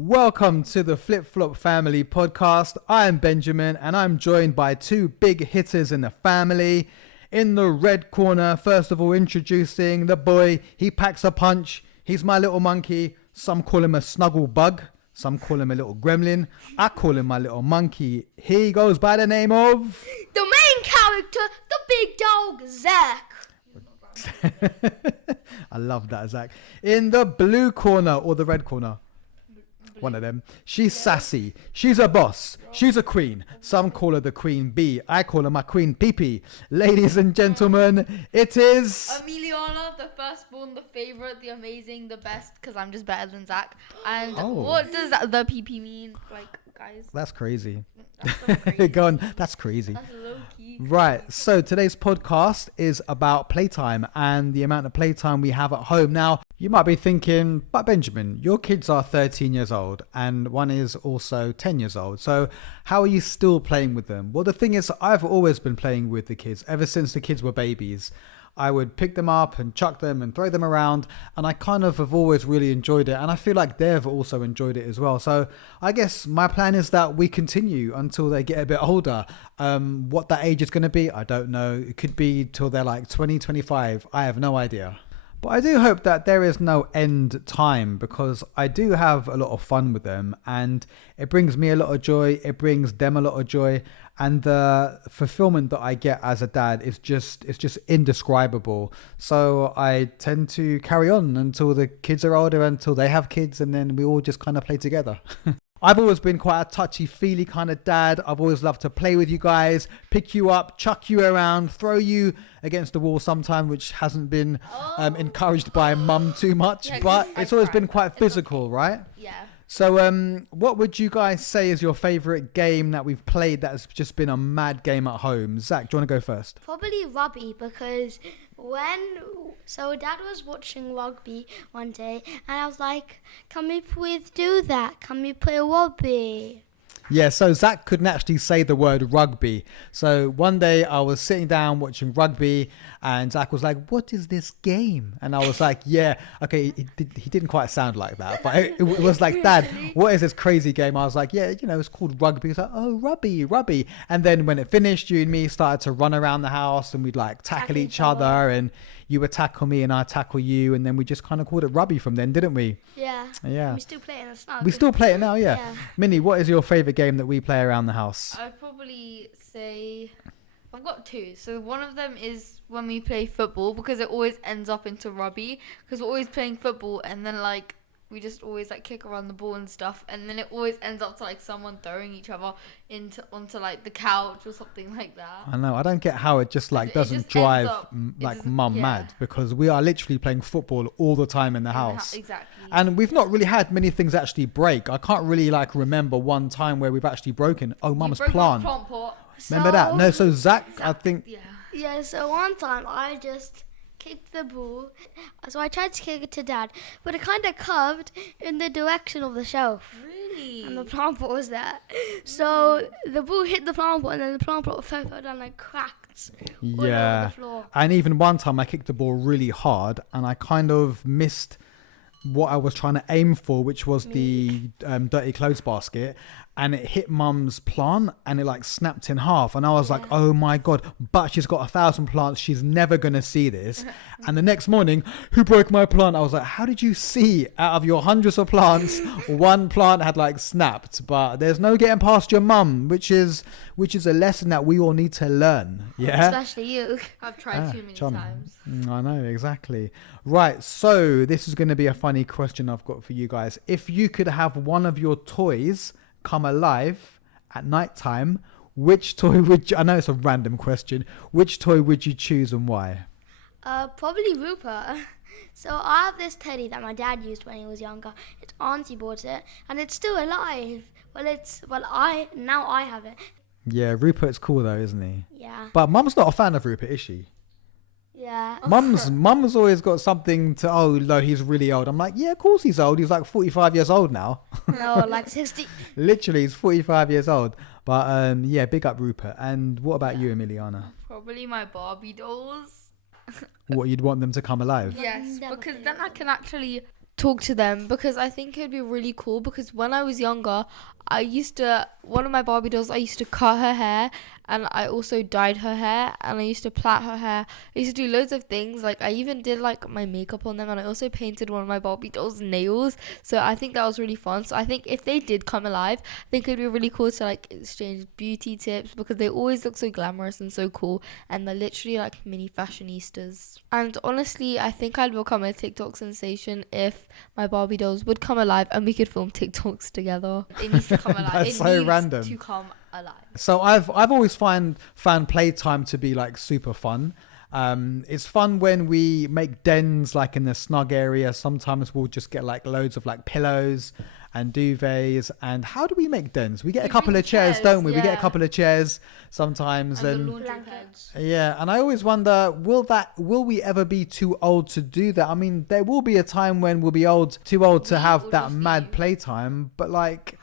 Welcome to the Flip Flop Family Podcast. I am Benjamin and I'm joined by two big hitters in the family. In the red corner, first of all, introducing the boy. He packs a punch. He's my little monkey. Some call him a snuggle bug. Some call him a little gremlin. I call him my little monkey. He goes by the name of... the main character, the big dog, Zach. I love that, Zach. In the blue corner or the red corner. One of them. She's sassy. She's a boss. She's a queen. Some call her the queen bee. I call her my queen pee-pee. Ladies and gentlemen, it is... Emiliana, the firstborn, the favorite, the amazing, the best, because I'm just better than Zach. And what does that, the pee-pee mean? Like, guys. That's crazy. That's so crazy. Go on. That's crazy. That's low-key. Right. So today's podcast is about playtime and the amount of playtime we have at home. Now, you might be thinking, but Benjamin, your kids are 13 years old and one is also 10 years old. So how are you still playing with them? Well, the thing is, I've always been playing with the kids ever since the kids were babies. I would pick them up and chuck them and throw them around, and I kind of have always really enjoyed it, and I feel like they've also enjoyed it as well. So I guess my plan is that we continue until they get a bit older. What that age is going to be, I don't know. It could be till they're like 20, 25. I have no idea. But I do hope that there is no end time, because I do have a lot of fun with them and it brings me a lot of joy. It brings them a lot of joy, and the fulfillment that I get as a dad is just indescribable. So I tend to carry on until the kids are older, until they have kids, and then we all just kind of play together. I've always been quite a touchy-feely kind of dad. I've always loved to play with you guys, pick you up, chuck you around, throw you against the wall sometime, which hasn't been encouraged by mum too much. Yeah, but it's always been quite physical, right? Yeah. So what would you guys say is your favourite game that we've played that has just been a mad game at home? Zach, do you want to go first? Probably rugby, because Dad was watching rugby one day and I was like, can we please do that? Can we play rugby? Yeah, so Zach couldn't actually say the word rugby. So one day I was sitting down watching rugby and Zach was like, what is this game? And I was like, yeah, okay, he didn't quite sound like that. But it was like, Dad, what is this crazy game? I was like, yeah, it's called rugby. He's like, oh, rugby. And then when it finished, you and me started to run around the house and we'd like tackle each other, and you would tackle me and I'd tackle you. And then we just kind of called it rugby from then, didn't we? Yeah. Yeah. We still play it now. We still play it now, yeah. Minnie, what is your favourite game that we play around the house? I'd probably say I've got two. So one of them is when we play football, because it always ends up into rugby, because we're always playing football and then like we just always like kick around the ball and stuff, and then it always ends up to like someone throwing each other onto like the couch or something like that. I know. I don't get how it just like doesn't drive mum mad, because we are literally playing football all the time in the house. Exactly. And we've not really had many things actually break. I can't really like remember one time where we've actually broken. Oh, mum's plant. Remember that? No. So Zach, I think. Yeah. So one time I just kicked the ball, so I tried to kick it to Dad, but it kind of curved in the direction of the shelf. Really? And the plant pot was there, so the ball hit the plant pot and then the plant pot fell down and cracked all over the floor. And even one time I kicked the ball really hard and I kind of missed what I was trying to aim for, which was the dirty clothes basket, and it hit mum's plant and it like snapped in half, and I was like, oh my god, but she's got 1,000 plants, she's never gonna see this. And the next morning, who broke my plant? I was like, how did you see out of your hundreds of plants one plant had like snapped? But there's no getting past your mum, which is a lesson that we all need to learn. Yeah, especially you. I've tried too many times. I know, exactly. Right, so this is going to be a funny question I've got for you guys. If you could have one of your toys come alive at night time, which toy would you, I know it's a random question, which toy would you choose and why? Probably Rupert. So I have this teddy that my dad used when he was younger. His auntie bought it and it's still alive. Now I have it. Yeah, Rupert's cool though, isn't he? Yeah. But mum's not a fan of Rupert, is she? Yeah. Mum's always got something to, oh no, he's really old. I'm like, yeah, of course he's old. He's like 45 years old now. No, like 60. Literally, he's 45 years old. But yeah, big up Rupert. And what about you, Emiliana? Probably my Barbie dolls. What, you'd want them to come alive? Yes, because then I can actually talk to them, because I think it'd be really cool, because when I was younger, one of my Barbie dolls, I used to cut her hair, and I also dyed her hair, and I used to plait her hair. I used to do loads of things. Like, I even did like my makeup on them, and I also painted one of my Barbie dolls' nails. So I think that was really fun. So I think if they did come alive, I think it'd be really cool to like exchange beauty tips, because they always look so glamorous and so cool, and they're literally like mini fashionistas. And honestly, I think I'd become a TikTok sensation if my Barbie dolls would come alive and we could film TikToks together. It needs to come alive. That's it so needs random. to come alive. So I've always found playtime to be like super fun. It's fun when we make dens like in the snug area. Sometimes we'll just get like loads of like pillows and duvets. And how do we make dens? We get a couple of chairs, don't we? We get a couple of chairs sometimes, And and the laundry pads. yeah. And I always wonder, will we ever be too old to do that? I mean, there will be a time when we'll be too old to We have will that just mad be- playtime, but like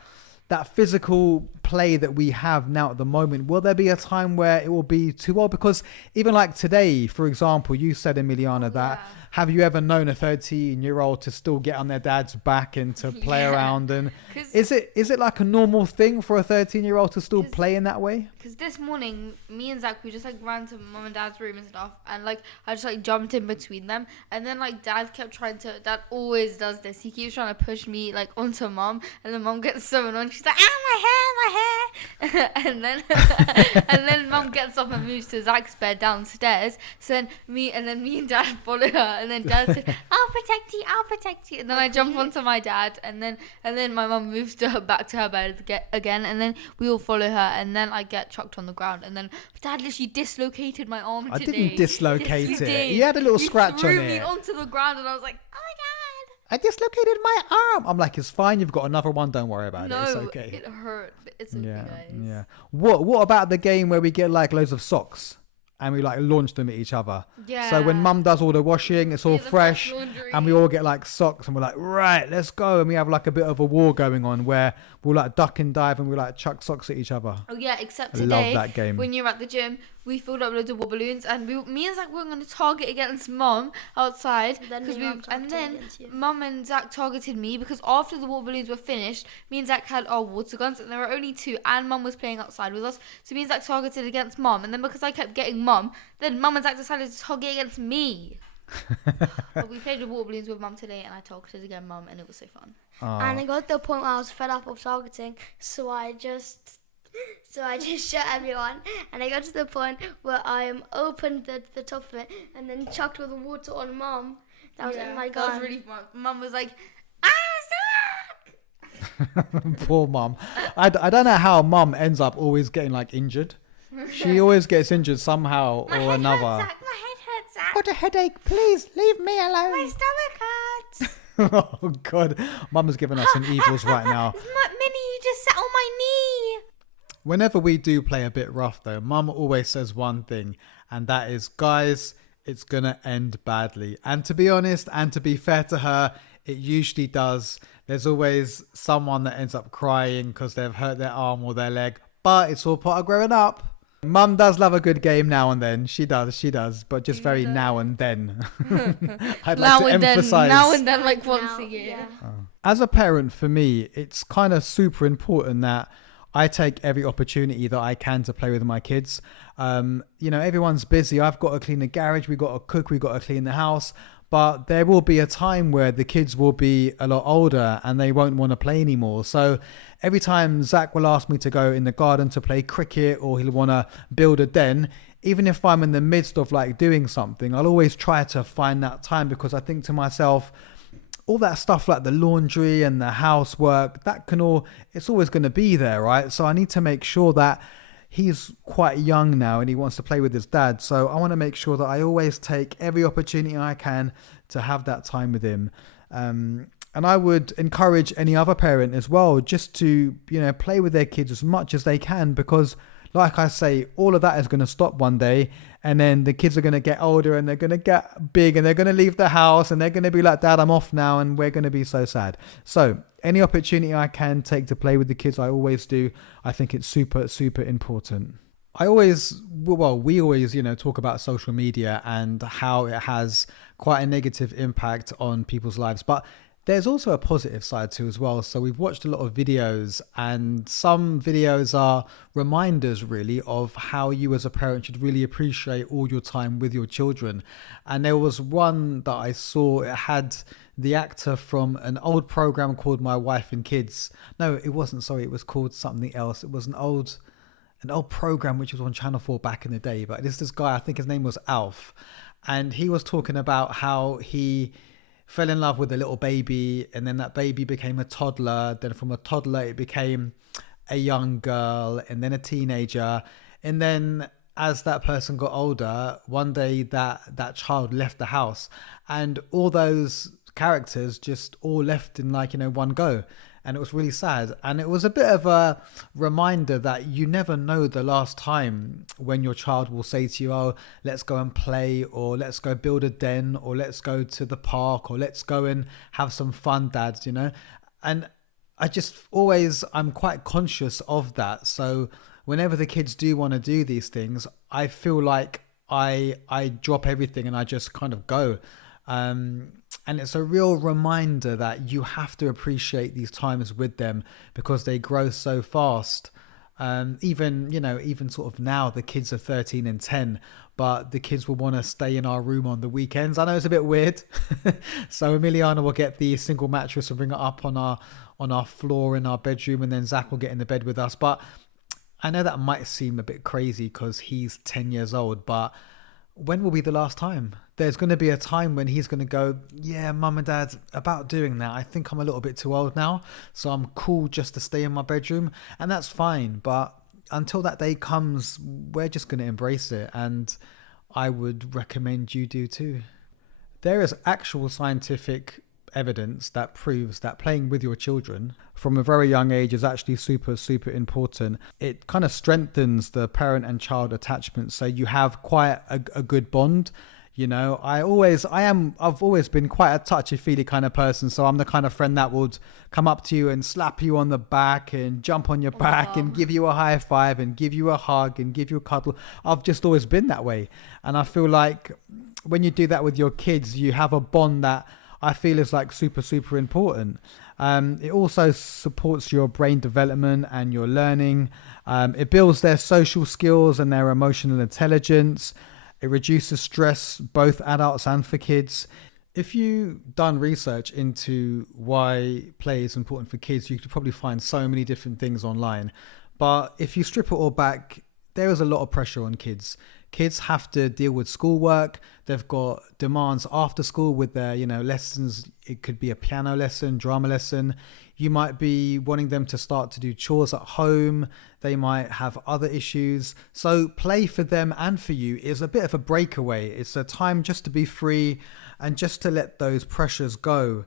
that physical play that we have now at the moment, will there be a time where it will be too old? Because even like today, for example, you said, Emiliana, that yeah. have you ever known a 13-year-old to still get on their dad's back and to play Yeah. around? And 'Cause- is it like a normal thing for a 13-year-old to still 'Cause- play in that way? Because this morning, me and Zach, we just like ran to mum and dad's room and stuff, and like I just like jumped in between them, and then like dad always does this. He keeps trying to push me like onto mum, and then mum gets so annoyed. She's like, my hair, and then mum gets up and moves to Zach's bed downstairs. So then me and dad follow her, and then dad said, I'll protect you, and then I jump onto my dad, and then my mum moves back to her bed again, and then we all follow her, and then I get chucked on the ground, and then dad literally dislocated my arm I today. didn't dislocate Yes, you it. did. You had a little You scratch threw on me it. onto the ground, and I was like, oh my god. I dislocated my arm. I'm like, it's fine. You've got another one. Don't worry about it. It's No, okay. it hurt. But it's okay, Yeah, guys. yeah. What about the game where we get like loads of socks and we like launch them at each other? Yeah. So when mum does all the washing, it's all Yeah, the fresh, laundry. and we all get like socks, and we're like, right, let's go, and we have like a bit of a war going on where we'll like duck and dive, and we like chuck socks at each other. Oh yeah, except I love today that game. when you're at the gym, we filled up loads of water balloons, and me and Zach were going to target against mum outside, Then because me and Mum targeted against you. mum and Zach targeted me, because after the water balloons were finished, me and Zach had our water guns, and there were only two, and mum was playing outside with us, so me and Zach targeted against mum, and then because I kept getting mum, then mum and Zach decided to target against me. But we played with water balloons with mum today, and I targeted against mum, and it was so fun. Oh. And I got to the point where I was fed up of targeting, so I just shot everyone. And I got to the point where I opened the top of it and then chucked all the water on mum. That was in my gun. That was really fun. Mum was like, Zach! Poor mum. I don't know how mum ends up always getting like injured. She always gets injured somehow My or head another. hurts, Zach. My head hurts, Zach. Got a headache. Please leave me alone. My stomach hurts. Oh God, mum's giving us some evils right now. Minnie, you just sat on my knee. Whenever we do play a bit rough though, mum always says one thing, and that is, guys, it's gonna end badly. And to be honest, and to be fair to her, it usually does. There's always someone that ends up crying because they've hurt their arm or their leg, but it's all part of growing up. Mum does love a good game now and then. She does, but just very now and then. I'd like to emphasize. Now and then, like once Now, a year. yeah. As a parent, for me, it's kind of super important that I take every opportunity that I can to play with my kids. Everyone's busy. I've got to clean the garage. We've got to cook. We've got to clean the house. But there will be a time where the kids will be a lot older and they won't want to play anymore. So every time Zach will ask me to go in the garden to play cricket, or he'll want to build a den, even if I'm in the midst of like doing something, I'll always try to find that time, because I think to myself, all that stuff like the laundry and the housework, it's always going to be there, right? So I need to make sure that he's quite young now and he wants to play with his dad. So I want to make sure that I always take every opportunity I can to have that time with him. And I would encourage any other parent as well, just to, play with their kids as much as they can, because like I say, all of that is going to stop one day, and then the kids are going to get older and they're going to get big and they're going to leave the house and they're going to be like, Dad, I'm off now, and we're going to be so sad. So any opportunity I can take to play with the kids, I always do. I think it's super, super important. We always, talk about social media and how it has quite a negative impact on people's lives. But There's also a positive side too as well. So we've watched a lot of videos, and some videos are reminders really of how you as a parent should really appreciate all your time with your children. And there was one that I saw, it had the actor from an old program called My Wife and Kids. No, it wasn't, sorry, it was called something else. It was an old program which was on Channel 4 back in the day, but this guy, I think his name was Alf, and he was talking about how he fell in love with a little baby, and then that baby became a toddler, then from a toddler it became a young girl, and then a teenager, and then as that person got older, one day that child left the house, and all those characters just all left in one go. And it was really sad. And it was a bit of a reminder that you never know the last time when your child will say to you, oh, let's go and play, or let's go build a den, or let's go to the park, or let's go and have some fun, Dad, And I'm quite conscious of that. So whenever the kids do want to do these things, I feel like I drop everything and I just kind of go. And it's a real reminder that you have to appreciate these times with them because they grow so fast. Even sort of now the kids are 13 and 10, but the kids will want to stay in our room on the weekends. I know it's a bit weird. So Emiliana will get the single mattress and bring it up on our floor in our bedroom, and then Zach will get in the bed with us. But I know that might seem a bit crazy because he's 10 years old, but when will be the last time? There's going to be a time when he's going to go, yeah, Mum and Dad, about doing that, I think I'm a little bit too old now, so I'm cool just to stay in my bedroom, and that's fine. But until that day comes, we're just going to embrace it, and I would recommend you do too. There is actual scientific evidence that proves that playing with your children from a very young age is actually super, super important. It kind of strengthens the parent and child attachment, so you have quite a good bond. I've always been quite a touchy-feely kind of person, so I'm the kind of friend that would come up to you and slap you on the back and jump on your back and give you a high five and give you a hug and give you a cuddle. I've just always been that way, and I feel like when you do that with your kids, you have a bond that I feel is like super, super important. It also supports your brain development and your learning. It builds their social skills and their emotional intelligence. It reduces stress, both adults and for kids. If you've done research into why play is important for kids, you could probably find so many different things online. But if you strip it all back, there is a lot of pressure on kids. Kids have to deal with schoolwork. They've got demands after school with their, lessons. It could be a piano lesson, drama lesson. You might be wanting them to start to do chores at home. They might have other issues. So play for them and for you is a bit of a breakaway. It's a time just to be free and just to let those pressures go,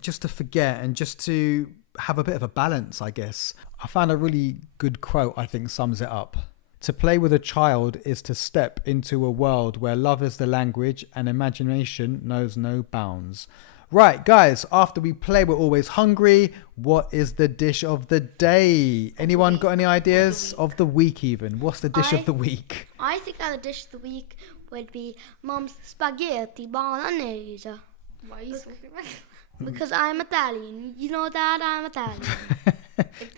just to forget and just to have a bit of a balance, I guess. I found a really good quote I think sums it up. To play with a child is to step into a world where love is the language and imagination knows no bounds. Right, guys, after we play, we're always hungry. What is the dish of the day? Anyone got any ideas? Of the week even? What's the dish of the week? I think that the dish of the week would be Mom's spaghetti bolognese. Why are you talking about? Because I'm Italian. You know that I'm Italian.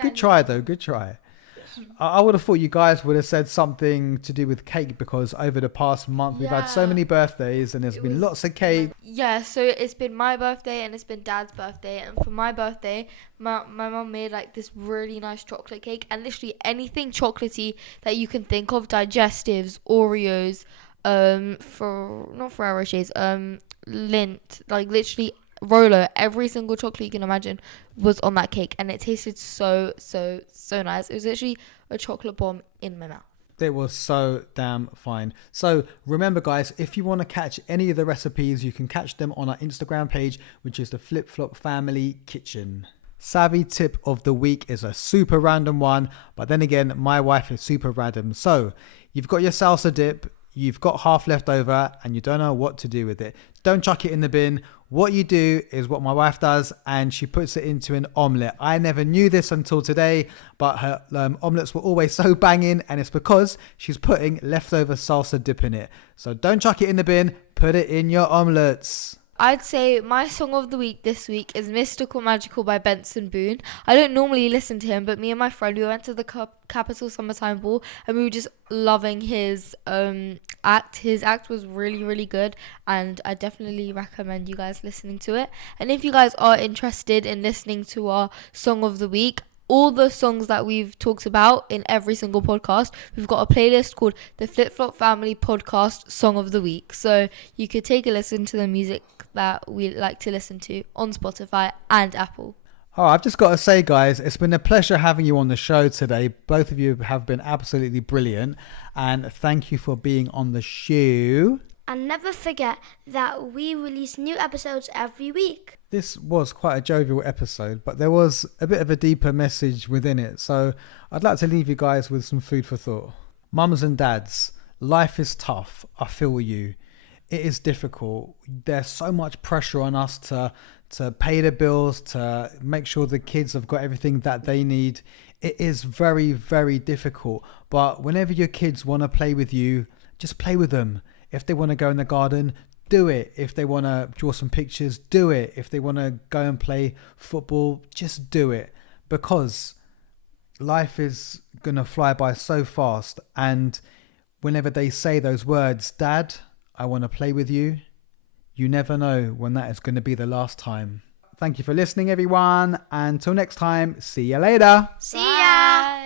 Good try, though. Good try. I would have thought you guys would have said something to do with cake, because over the past month we've had so many birthdays and there's been lots of cake. Yeah, so it's been my birthday and it's been Dad's birthday, and for my birthday my mum made like this really nice chocolate cake, and literally anything chocolatey that you can think of, digestives, Oreos, not Ferrero Rochers, Lindt, like literally Rolo, every single chocolate you can imagine was on that cake, and it tasted so nice. It was literally a chocolate bomb in my mouth. It was so damn fine. So remember, guys, if you want to catch any of the recipes, you can catch them on our Instagram page, which is the Flip Flop Family Kitchen. Savvy tip of the week is a super random one, but then again, my wife is super random. So you've got your salsa dip, you've got half left over, and you don't know what to do with it. Don't chuck it in the bin. What you do is what my wife does, and she puts it into an omelette. I never knew this until today, but her omelettes were always so banging, and it's because she's putting leftover salsa dip in it. So don't chuck it in the bin, put it in your omelettes. I'd say my song of the week this week is Mystical Magical by Benson Boone. I don't normally listen to him, but me and my friend, we went to the Capital Summertime Ball and we were just loving his act. His act was really, really good, and I definitely recommend you guys listening to it. And if you guys are interested in listening to our song of the week, all the songs that we've talked about in every single podcast, we've got a playlist called the Flip Flop Family Podcast Song of the Week. So you could take a listen to the music that we like to listen to on Spotify and Apple. Oh, I've just got to say, guys, it's been a pleasure having you on the show today. Both of you have been absolutely brilliant. And thank you for being on the show. And never forget that we release new episodes every week. This was quite a jovial episode, but there was a bit of a deeper message within it. So I'd like to leave you guys with some food for thought. Mums and dads, life is tough. I feel you. It is difficult. There's so much pressure on us to pay the bills, to make sure the kids have got everything that they need. It is very, very difficult. But whenever your kids want to play with you, just play with them. If they want to go in the garden, do it. If they want to draw some pictures, do it. If they want to go and play football, just do it. Because life is going to fly by so fast. And whenever they say those words, Dad, I want to play with you, you never know when that is going to be the last time. Thank you for listening, everyone. And until next time, see you later. See ya!